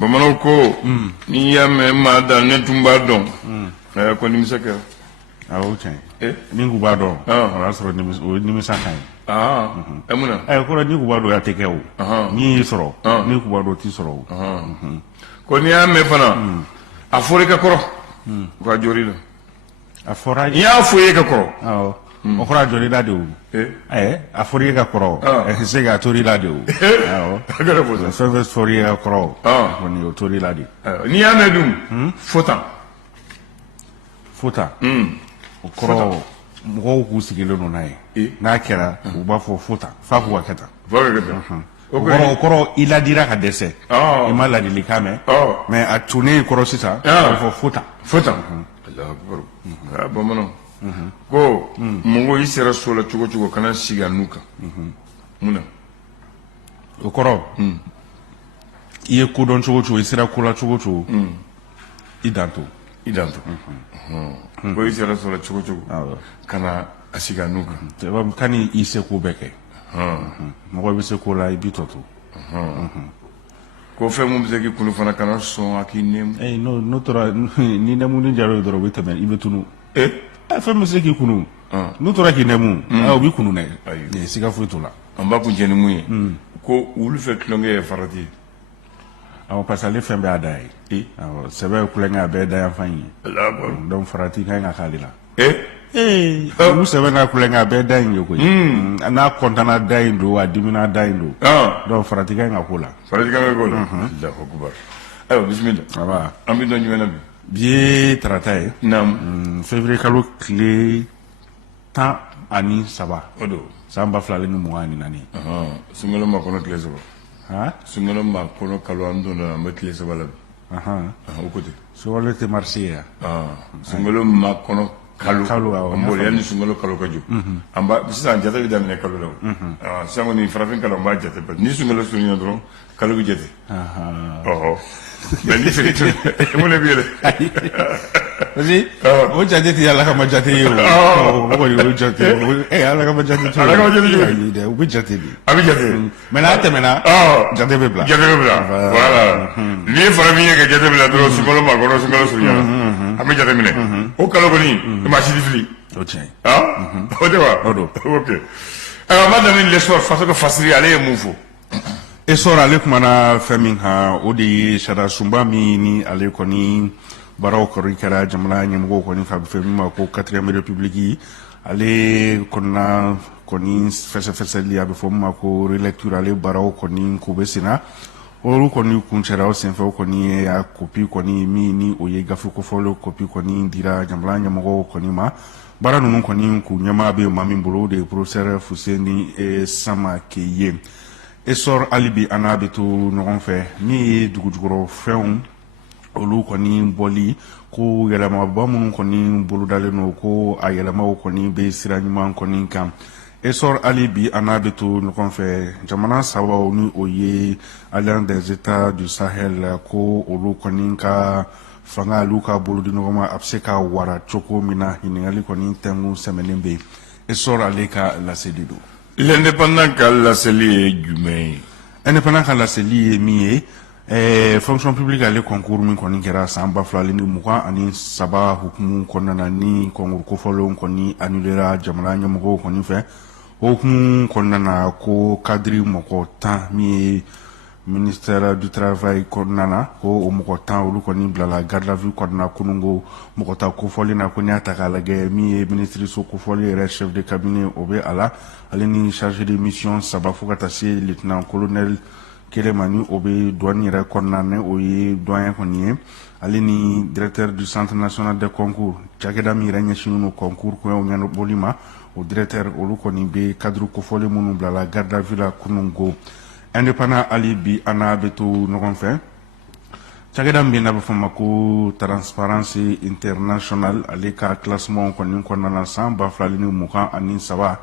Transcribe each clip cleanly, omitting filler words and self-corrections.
Bamananw ko n'i y'a mɛn maa da ne tun b'a dɔn ko nimisa kɛra awɔ tiɲɛ ni k'u b'a dɔn o y'a sɔrɔ o ye nimisa kan ye mun na kɔrɔ ni k'u b'a dɔn a tɛ kɛ o n'i y'i sɔrɔ ni k'u b'a dɔn o t'i sɔrɔ o ko n'i y'a mɛn fana a fɔra i ka kɔrɔ u ka jɔr'i la a fɔra n'i y'a fɔ i ka kɔrɔ awɔ o kɔrɔ a jɔr'i la de o a fɔra i ka kɔrɔ se k'a tor'i la de o awɔ fɛn fɛn fɔra i ka kɔrɔ kɔni o tor'i la de n'i y'a mɛn dun fota o kɔrɔ mɔgɔw k'u sigilen don n'a ye n'a kɛra u b'a fɔ fota f'a k'u ka kɛ tan o kɔrɔ i ladira ka dɛsɛ i ma ladilikan mɛn mɛ a tunnen kɔrɔ sisan a bɛ fɔ fota bamananw ko mɔgɔ i sera so la cogo cogo kana sigi a nu kan mun na o kɔrɔ i ye kodɔn cogo cogo i sera ko la cogo cogo i dan to ko i sera so la cogo cogo kana a sigi a nu kan kani i se ko bɛɛ kɛ mɔgɔ bɛ se ko la i bi tɔ to ko fɛn mun bɛ se k'i kunu fana kana sɔn a k'i nɛmu n'o tora ni nɛmu ni jara dɔrɔn o bɛ tɛmɛ i bɛ tunu fɛn bɛ se k'i kunu n'u tora k'i nɛmu o b'i kunu dɛ siga foyi t'o la an b'a kun cɛ ni mun ye ko wulu fɛ tulonkɛ ye farati ye parce que ale fɛn bɛɛ y'a da ye sɛbɛ ye kulonkɛ a bɛɛ da yanfan ye donc farati ka ɲi ka k'ale la olu sɛbɛn n'a kulonkɛ a bɛɛ da in ye koyi n'a kɔntana da in don a dimina da in don donc farati ka ɲi ka k'o la farati ka ɲi ka k'o la Allahu akbar ayiwa bisimila an bɛ dɔn jumɛn na bi ye tarata ye février kalo tile 13 o don san 2024 sunkalo ma kɔnɔ tile 3 sunkalo ma kɔnɔ kalo an donna an bɛ tile 3 la bi o ko ten sunkalo tɛ marché ye sunkalo ma kɔnɔ kalo an bolo yanni sunkalo kalo ka jɔ sisan jate bɛ daminɛ kalo la o sisan kɔni farafin kalo an b'a jate ni sunkalo surunya dɔrɔn kalo bɛ jate mɛ ni feere tun mun de b'i yɛlɛ parce que o jate tɛ ala kama jate ye o kɔni o jate ala kama jate tɛ dɛ u bɛ jate de a bɛ jate mɛ n'a tɛmɛna jate bɛ bila voilà n'i ye farafin ye ka jate bila dɔrɔn sunkalo ma kɔnɔ sunkalo surunya an bɛ jate minɛ o kalo kɔni i ma sidi fili o tiɲɛ o tɛ wa o don ok ayiwa an b'a daminɛ l'histoire faso ka fasiri ale ye mun fɔ esɔr ale kumana fɛn min kan o de ye sariya sunba min ni ale kɔni baaraw kɔni kɛra jamana ɲɛmɔgɔw kɔni fɛ a bɛ fɛn min ma ko 4e république ale kɔnɔna kɔni fɛsɛfɛsɛli a bɛ fɔ min ma ko relecture ale baaraw kɔni k'u bɛ senna olu kɔni kuncɛra o senfɛ o kɔni ye a kopi kɔni min ni o ye gafe kofɔlen kopi kɔni dira jamana ɲɛmɔgɔw kɔni ma baara ninnu kɔni k'u ɲɛmaa bɛ maa min bolo o de ye professeur Fuseni Samake ye esɔr hali bi an n'a bɛ to ɲɔgɔn fɛ min ye dugujukɔrɔ fɛnw olu kɔni bɔli ko yɛlɛmaba minnu kɔni bolodalen don ko a yɛlɛmaw kɔni bɛ sira ɲuman kɔni kan esɔr hali bi an n'a bɛ to ɲɔgɔn fɛ jamana sabaw ni o ye alliance des états du sahel ko olu kɔni ka fanga olu ka bolo di ɲɔgɔn ma a bɛ se ka wara cogo min na ɲininkali kɔni tɛnku sɛmɛnen bɛ esɔr ale ka laseli don. L'indépendant ka laseli ye jumɛn ye indépendant ka laseli ye min ye fonction publique ale concours min kɔni kɛra san 2023 hukumu kɔnɔna na ni concours kofɔlenw kɔni annulera jamana ɲɛmɔgɔw kɔni fɛ hukumu kɔnɔna na ko cadre mɔgɔ 10 min ye ministère du travail kɔnɔna na ko o mɔgɔ 10 olu kɔni bilala garde à vue kɔnɔna kunungo mɔgɔ ta kofɔlen na ko n'i y'a ta k'a lajɛ min ye ministre so kofɔlen yɛrɛ chef de cabinet o bɛ a la ale ni chargé de mission 3 fo ka taa se lieutenant colonel kelen ma ni o bɛ douane yɛrɛ kɔnɔna na o ye doyen kɔni ye ale ni directeur du centre national de concours cakɛda min yɛrɛ ɲɛsinnen don concours kɔɲɔw ɲɛnabɔli ma o directeur olu kɔni bɛ cadre kofɔlen minnu bilala garde à vue la kunungo indépendant hali bi an n'a bɛ to ɲɔgɔn fɛ cakɛda min bɛ n'a bɛ fɔ ma ko transparency international ale ka classement kɔni kɔnɔna na san 2023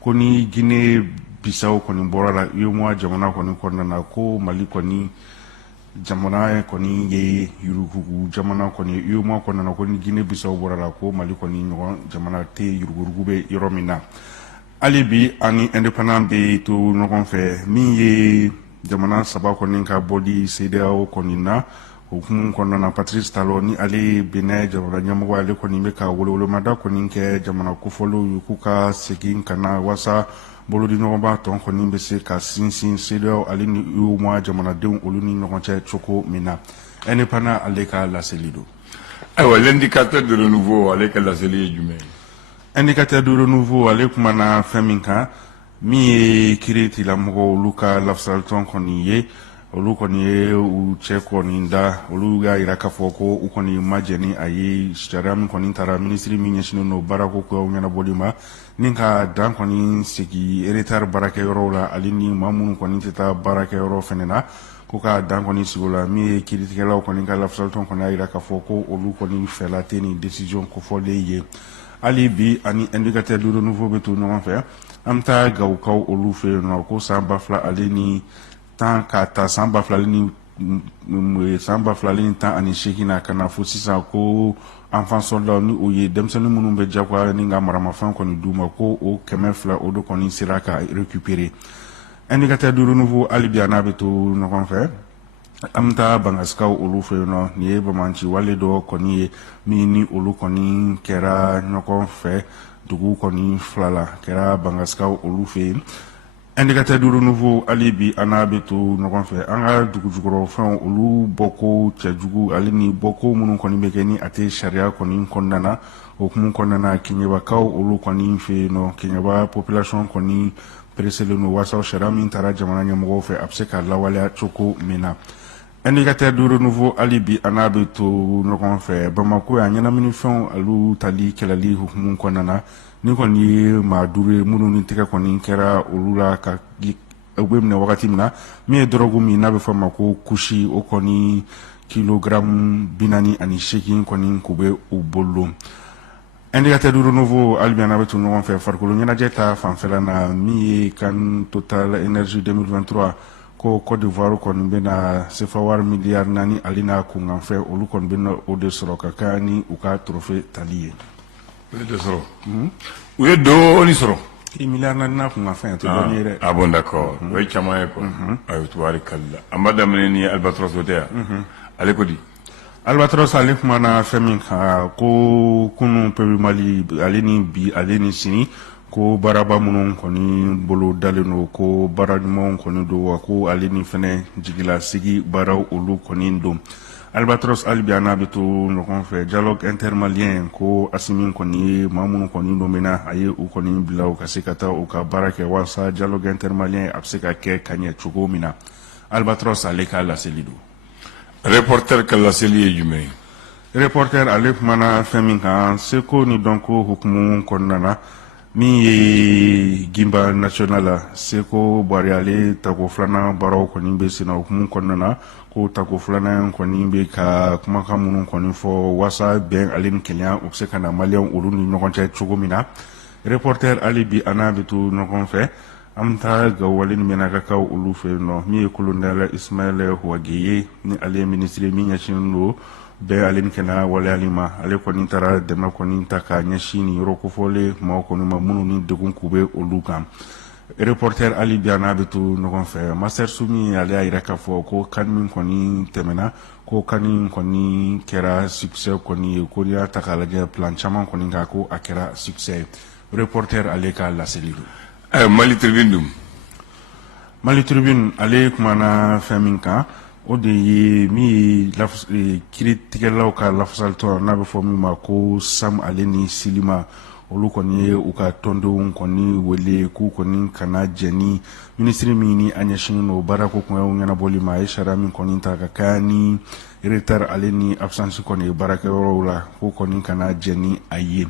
ko ni Guinée Bissau kɔni bɔra la UEMOA jamana kɔni kɔnɔna na ko Mali kɔni jamana kɔni ye yurugurugu jamana kɔni UEMOA kɔnɔna na ko ni Guinée Bissau bɔra la ko Mali kɔni ɲɔgɔn jamana tɛ yurugurugu bɛ yɔrɔ min na hali bi ani indépendant bɛ to ɲɔgɔn fɛ min ye jamana saba kɔni ka bɔdi CEDEAO kɔni na hukumu kɔnɔna na Patrice Talon ni ale Benin jamana ɲɛmɔgɔ ale kɔni bɛ ka welewlemada kɔni kɛ jamana kofɔlenw ye k'u ka segin ka na wasa bolodi ɲɔgɔnba tɔn kɔni bɛ se ka sinsin CEDEAO ale ni UEMOA jamanadenw olu ni ɲɔgɔn cɛ cogo min na ɛnipana ale ka laseli don. ayiwa l'indicateur de renouveau ale ka laseli ye jumɛn ye? Indicateur de renouveau ale kumana fɛn min kan min ye kiiri tigilamɔgɔw olu ka lafasalitɔn kɔni ye olu kɔni ye u cɛ kɔni da olu y'a yira k'a fɔ ko u kɔni majɛni a ye sariya min kɔni taara minisiri min ɲɛsinnen don baarako kow ɲɛnabɔli ma ni ka dan kɔni sigi eretari baarakɛyɔrɔw la ale ni maa minnu kɔni tɛ taa baarakɛyɔrɔ fɛnɛ na ko ka dan kɔni sigi o la min ye kiiritigɛlaw kɔni ka lafasalitɔn kɔni y'a yira k'a fɔ ko olu kɔni fɛla tɛ nin décision kofɔlen ye hali bi ani indicateur de renouveau bɛ to ɲɔgɔn fɛ an bɛ taa gawukaw olu fɛ yen nɔ ko san 2000 ale ni tan ka ta san 2000 ni tan ani seegin na ka na fo sisan ko enfant soldat ni o ye denmisɛnnin minnu bɛ jagoya ni ka maramafɛn kɔni d'u ma ko o 200 o de kɔni sera ka récupérer indicateur de renouveau hali bi a n'a bɛ to ɲɔgɔn fɛ an bɛ taa bangasikaw olu fɛ yen nɔ nin ye bamanci wale dɔ kɔni ye min ni olu kɔni kɛra ɲɔgɔn fɛ dugu kɔni fila la kɛra bangasikaw olu fɛ yen indicateur de renouveau hali bi a n'a bɛ to ɲɔgɔn fɛ an ka dugujukɔrɔfɛnw olu bɔko cɛjugu ale ni bɔko minnu kɔni bɛ kɛ ni a tɛ sariya kɔni kɔnɔna na okumu kɔnɔna na keɲɛbakaw olu kɔni fɛ yen nɔ keɲɛba population kɔni pereselen don waasa sariya min taara jamana ɲɛmɔgɔw fɛ a bɛ se ka lawaleya cogo min na indicateur de renouveau hali bi a n'a bɛ to ɲɔgɔn fɛ Bamako yan ɲɛnaminifɛnw olu tali kɛlɛli hukumu kɔnɔna na ni kɔni ye maa duuru ye minnu ni tɛgɛ kɔni kɛra olu la ka u bɛ minɛ wagati min na min ye dɔrɔgu min n'a bɛ fɔ a ma ko kusi o kɔni kilogramme 48 kɔni k'u bɛ u bolo indicateur de renouveau hali bi a n'a bɛ to ɲɔgɔn fɛ farikolo ɲɛnajɛ ta fanfɛla na min ye CAN Total Énergie 2023 ko Côte d'Ivoire kɔni bɛna CFA wari miliyari 4 ale n'a kunkanfɛ olu kɔni bɛna o de sɔrɔ ka kan ni u ka trophée tali ye. u ye de sɔrɔ u ye dɔɔni sɔrɔ miliyari 4 n'a kunkanfɛn tɛ dɔɔni ye dɛ. ah bon d'accord o ye caman ye quoi ayi tubaarikala an b'a daminɛ ni Albatros o tɛ yan ale ko di Albatros ale kumana fɛn min kan ko kunun peuple Mali ale ni bi ale ni sini ko baaraba minnu kɔni bolo dalen don ko baara ɲumanw kɔni don wa ko ale ni fɛnɛ jigilasigi baaraw olu kɔni don Albatros hali bi a n'a bɛ to ɲɔgɔn fɛ dialogue intermalien ko Asimi kɔni ye maa minnu kɔni don min na a ye u kɔni bila u ka se ka taa u ka baara kɛ walasa dialogue intermalien a bɛ se ka kɛ ka ɲɛ cogo min na Albatros ale ka laseli don. reporter ka laseli ye jumɛn ye? reporter ale kumana fɛn min kan seko ni dɔnko hukumu kɔnɔna na min ye Gimba national la Seko Bari ale tako filanan baaraw kɔni bɛ sen na hukumu kɔnɔna na ko tako filanan kɔni bɛ ka kumakan minnu kɔni fɔ waasa bɛn ale ni kɛlɛya u bɛ se ka na maliyɛnw olu ni ɲɔgɔn cɛ cogo min na reporter hali bi a n'a bɛ to ɲɔgɔn fɛ an bɛ taa Gawale ni Mɛnakakaw olu fɛ yen nɔ min ye colonel Ismaël Ouageye ni ale ye ministre min ɲɛsinnen don bɛɛ ale ni kɛnɛya waleyali ma ale kɔni taara dɛmɛ kɔni ta ka ɲɛsin nin yɔrɔ kofɔlen maaw kɔni ma minnu ni degun k'u bɛ olu kan reporter hali bi a n'a bɛ to ɲɔgɔn fɛ Master Sumi ale y'a yira k'a fɔ ko kan min kɔni tɛmɛna ko kan in kɔni kɛra succès kɔni ye ko n'i y'a ta k'a lajɛ plan caman kɔni kan ko a kɛra succès ye reporter ale ka laseli don. Mali Tribune dun? Mali Tribune ale kumana fɛn min kan o de ye min ye kiiritigɛlaw ka lafasalitɔ n'a bɛ fɔ min ma ko Sam ale ni Silima olu kɔni ye u ka tɔndenw kɔni wele k'u kɔni kana jɛ ni minisiri min ni a ɲɛsinnen don baarako kungoyaw ɲɛnabɔli ma a ye sariya min kɔni ta ka kɛɲɛ ni retard ale ni absence kɔni ye baarakɛyɔrɔw la k'u kɔni kana jɛ ni a ye.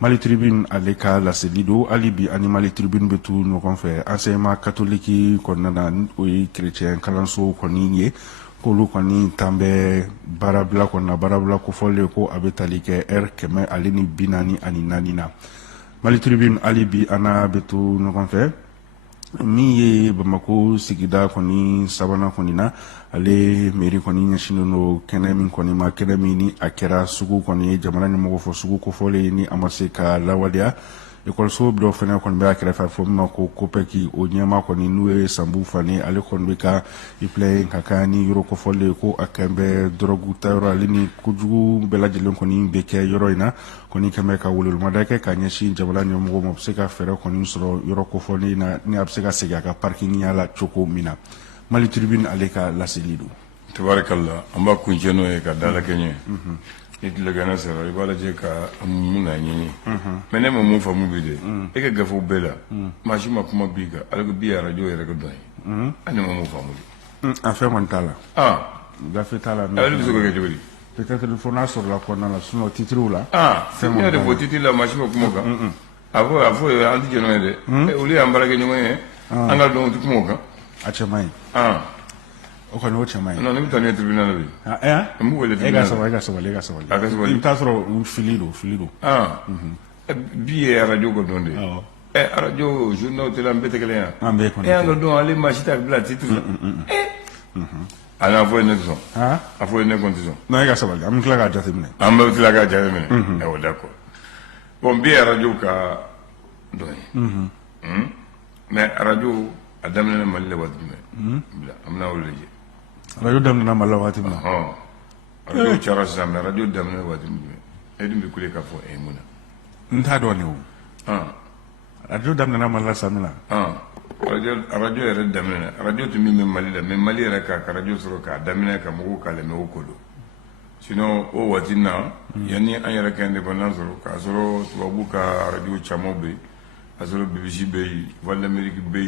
Mali Tribune ale ka laseli don hali bi ani Mali Tribune bɛ tu ɲɔgɔn fɛ enseignement catholique kɔnɔna na o ye chrétien kalanso kɔni ye k'olu kɔni tan bɛ baarabila kɔnɔna na baarabila kofɔlen ko a bɛ tali kɛ heure 144 na Mali Tribune hali bi ana bɛ tu ɲɔgɔn fɛ min ye Bamako sigida kɔni sabanan kɔni na ale mairie kɔni ɲɛsinnen don kɛnɛ min kɔni ma kɛnɛ min ni a kɛra sugu kɔni ye jamana ɲɛmɔgɔ fɔ sugu kofɔlen ni a ma se ka lawaleya ekɔliso dɔ fɛnɛ kɔni bɛ a kɛrɛfɛ fɔ min ma ko kopɛki o ɲɛma kɔni n'u ye Sambu Fane ale kɔni bɛ ka i plɛ ka kan ni yɔrɔ kɔfɔli ye ko a kɛn bɛ dɔrɔgu ta yɔrɔ ale ni kojugu bɛɛ lajɛlen kɔni bɛ kɛ yɔrɔ in na kɔni kɛn bɛ ka welewelemada kɛ ka ɲɛsin jamana ɲɛmɔgɔw ma u bɛ se ka fɛɛrɛ kɔni sɔrɔ yɔrɔ kɔfɔli na ni a bɛ se ka segin a ka parkingiya la cogo min na Mali Tribune ale ka laseli don. Tabarakalla an b'a kuncɛ n'o ye ka dala kɛ ɲɛ ni tilekɛnɛ sera i b'a lajɛ ka mun na ɲini mais ne ma mun faamu bi de e ka gafew bɛɛ la maa si ma kuma bi kan ale ko bi arajo yɛrɛ ka dɔn ye an ne ma mun faamu de a fɛn kɔni t'a la gafe t'a la ale bɛ se ka kɛ cogo di peut-être fo n'a sɔrɔla kɔnɔna la sinon titres la fɛn yɛrɛ de fɔ titre la maa si ma kuma kan a fɔ an tɛ jɛnɔ ye dɛ olu y'an baarakɛ ɲɔgɔn ye an ka dɔn o tɛ kuma o kan a cɛman ye o kɔni o cɛman ye non ne bɛ taa n'o ye tribunal bi n b'u wele tribunal e ka sabali i bɛ taa sɔrɔ fili don bi ye arajo ka dɔn de arajo journal tɛ la an bɛɛ tɛ kelen yan an bɛɛ kɔni an ka dɔn ale maa si t'a bila titre a n'a fɔ ye ne tɛ sɔn a fɔ ye ne kɔni tɛ sɔn non e ka sabali an bɛ tila k'a jateminɛ an bɛɛ bɛ tila k'a jateminɛ awɔ d'accord bon bi ye arajo ka dɔn ye mais arajo a daminɛ Mali la waati jumɛn bila an bɛna o lajɛ radio daminɛna Mali la waati min radio cayara sisan mais radio daminɛ waati jumɛn e dun bɛ kule k'a fɔ mun na n t'a dɔn ne o radio daminɛna Mali la san min na radio yɛrɛ daminɛ radio tun min bɛ Mali la mais Mali yɛrɛ k'a ka radio sɔrɔ k'a daminɛ ka mɔgɔw k'a lamɛn o ko don sinon o waati na yanni an yɛrɛ ka indépendance sɔrɔ k'a sɔrɔ tubabu ka radio caman bɛ yen a sɔrɔ BBC bɛ yen Voix de l'Amérique bɛ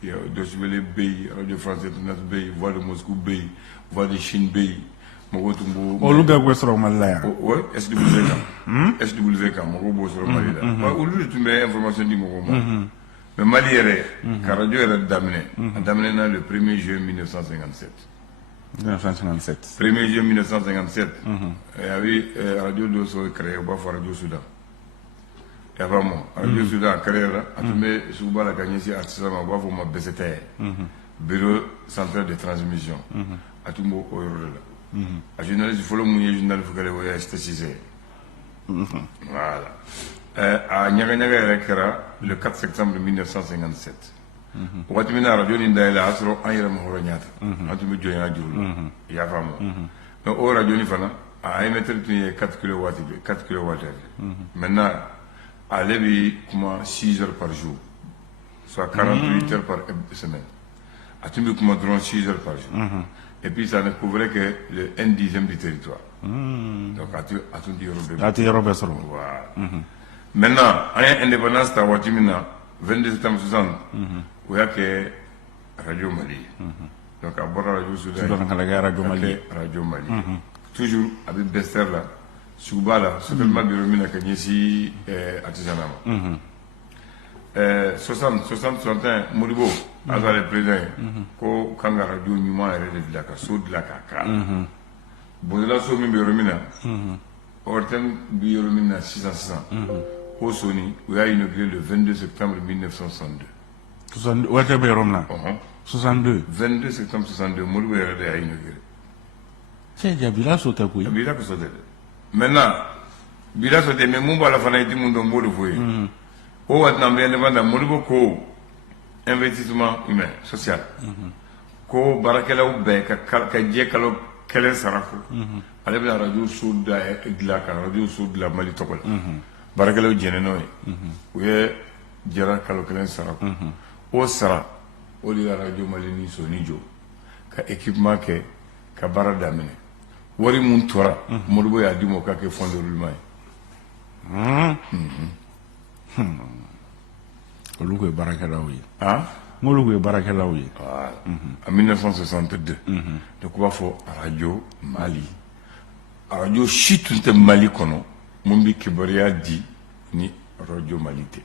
yen Deutsche Welle bɛ yen Radio France Internationale bɛ yen Voix de Moscou bɛ yen Voix de Chine bɛ yen mɔgɔw tun b'o olu bɛɛ bɛ sɔrɔ Mali la yan oui SW kan mɔgɔw b'o sɔrɔ Mali la olu de tun bɛ information di mɔgɔw ma mais Mali yɛrɛ ka radio yɛrɛ daminɛ a daminɛna le 1er juin 1957 1er juin 1957 il y avait radio dɔ sɔrɔ créé u b'a fɔ Radio Soudan yafamo Radio Soudan créé la a tun bɛ suguba la ka ɲɛsin artiste ma u b'a fɔ o ma BCTR bureau central de transmission a tun b'o yɔrɔ de la a journaliste fɔlɔ mun ye journaliste kɛlɛ o ye Aïssata Cissé voilà a ɲagaɲaga yɛrɛ kɛra le 4 septembre 1957 waati min na radio nin dayɛlɛ a y'a sɔrɔ an yɛrɛ mahɔrɔnya ta an tun bɛ jɔnya juru la i y'a faamu mais o radio nin fana a émetteur tun ye 4 kilowatts maintenant ale bi kuma 6 heures par jour soit 48 heures par semaine a tun bɛ kuma dɔrɔn 6 heures par jour et puis ça ne couvrait que le 1/10 du territoire donc a tun tɛ yɔrɔ bɛɛ sɔrɔ voilà maintenant an ye indépendance ta waati min na 22 septembre 60 o y'a kɛ radio Mali donc a bɔra Radio Soudan ka kɛ radio Mali toujours a bɛ Bester la suguba la sotelma bureau min na ka ɲɛsin artisanat ma 61 Modibo a ka le président ye ko kan ka radio ɲuman yɛrɛ de dilan ka so dilan k'a k'a bonzela so min bɛ yɔrɔ min na ORTM bɛ yɔrɔ min na sisan o so nin u y'a inauguré le 22 septembre 1962 ORTM bɛ yɔrɔ min na 62 22 septembre 62 Modibo yɛrɛ de y'a inauguré cɛ ja bila so tɛ koyi bila ko so tɛ dɛ maintenant bila so tɛ mais mun b'a la fana i tɛ mun dɔn n b'o de fɔ ye o waati na an bɛ indépendant Modibo ko investissement humain social ko baarakɛlaw bɛɛ ka diɲɛ kalo kelen sara fo ale bɛna radio so dilan ka radio so dilan Mali tɔgɔ la baarakɛlaw jɛnɛ n'o ye u ye jara kalo kelen sara o sara o de ye radio Mali ni soni jɔ ka équipement kɛ ka baara daminɛ wari mun tora Modibo y'a di ma o k'a kɛ fond de roulement ye olu ko ye baarakɛlaw ye n'olu ko ye baarakɛlaw ye en 1962 donc u b'a fɔ radio Mali radio si tun tɛ Mali kɔnɔ mun bɛ kibaruya di ni radio Mali tɛ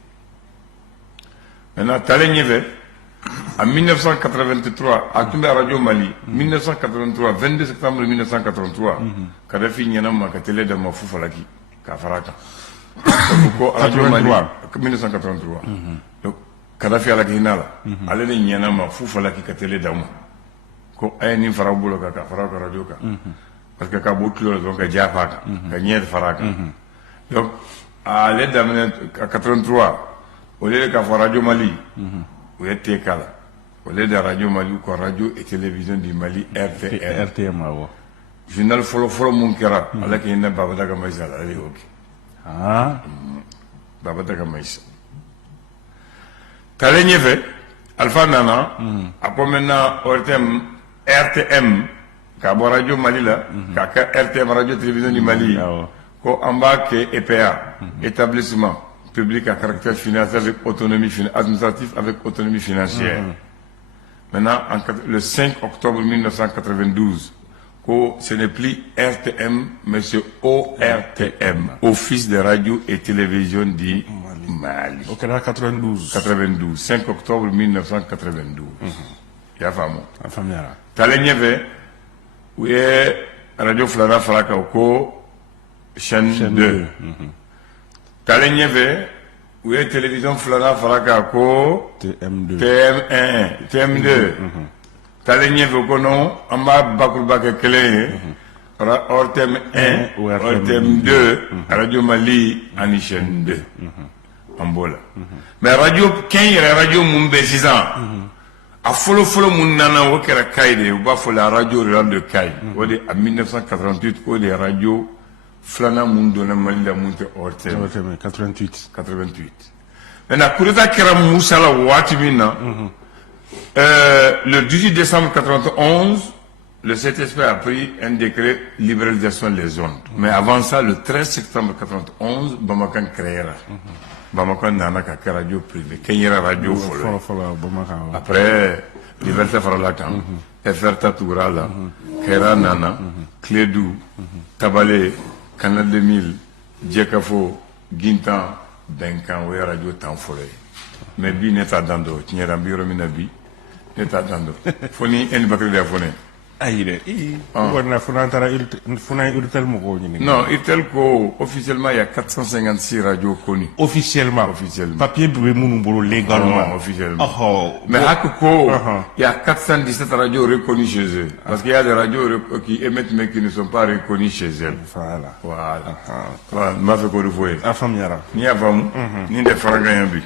maintenant taalen ɲɛfɛ en 1983 a tun bɛ radio Mali 1983 22 septembre 1983 Kadhafi ɲɛna ma ka télé d'a ma Fufalaki k'a fara a kan ko radio Mali 1983 donc Kadhafi ala k'i nala ale de ɲɛna ma Fufalaki ka télé d'a ma ko a ye nin fara u bolo kan ka fara ka radio kan parce que k'a bɔ kilo la dɔrɔn ka jaafa a kan ka ɲɛ fara a kan donc ale daminɛ 83 au lieu de k'a fɔ radio Mali o ye TK la au lieu de radio Mali ko radio et télévision du Mali RTM RTM awɔ journal fɔlɔ mun kɛra ala k'i hinɛ Babata Kamaïssa la ale y'o kɛ Babata Kamaïssa taalen ɲɛfɛ Alpha nana a ko maintenant RTM k'a bɔ radio Mali la k'a kɛ RTM radio télévision du Mali ko an b'a kɛ EPA établissement public à caractère financier avec autonomie administrative avec autonomie financière. Maintenant, le 5 octobre 1992, ce n'est plus RTM, mais c'est ORTM, Office de radio et télévision du Mali. Ok, là, 92. 92, 5 octobre 1992. Il y a femme. La famille là. Talenyevé, où est Radio Flana Faraka Oko, chaîne 2. Talenyevé, où est télévision Flana Faraka Oko, TM2. TM2. Talenyevé Kono, Amba Bakulbake Kele, ORTM 1, ORTM 2, Radio Mali, Ani chaîne 2. Ambola. Mais Radio 15, Radio Mumbe 6 ans. A folo mun nana o kɛra Kayi de u b'a fɔ la radio rural de Kayi o de en 1988 o de radio filanan mun donna Mali la mun tɛ ORTM 88 maintenant coup d'état kɛra Musa la waati min na le 18 décembre 91 le CTSP a pris un décret libéralisation des ondes mais avant ça le 13 septembre 91 Bamakan créera Bamako nana ka kɛ radio privé Kenyera radio fɔlɔ après Liberté farala kan FRTA tugura la Kera nana Clédou Tabale Canal 2000 Djekafo Gintan Benkan o ye radio tan fɔlɔ ye mais bi ne t'a dan dɔ tiɲɛ yɛrɛ n bɛ yɔrɔ min na bi ne t'a dan dɔ fo ni e ni Bakary de y'a fɔ ne ayi dɛ kɔni fana taara Irtel mɔgɔw ɲininka non Irtel ko officiellement il y a 456 radios connues officiellement papier bɛ minnu bolo légalement officiellement mais haka ko il y a 417 radios reconnues chez eux parce qu'il y a des radios qui émettent mais qui ne sont pas reconnues chez elles voilà n b'a fɛ k'o de fɔ ye a faamuyara n'i y'a faamu ni de farakan yan bi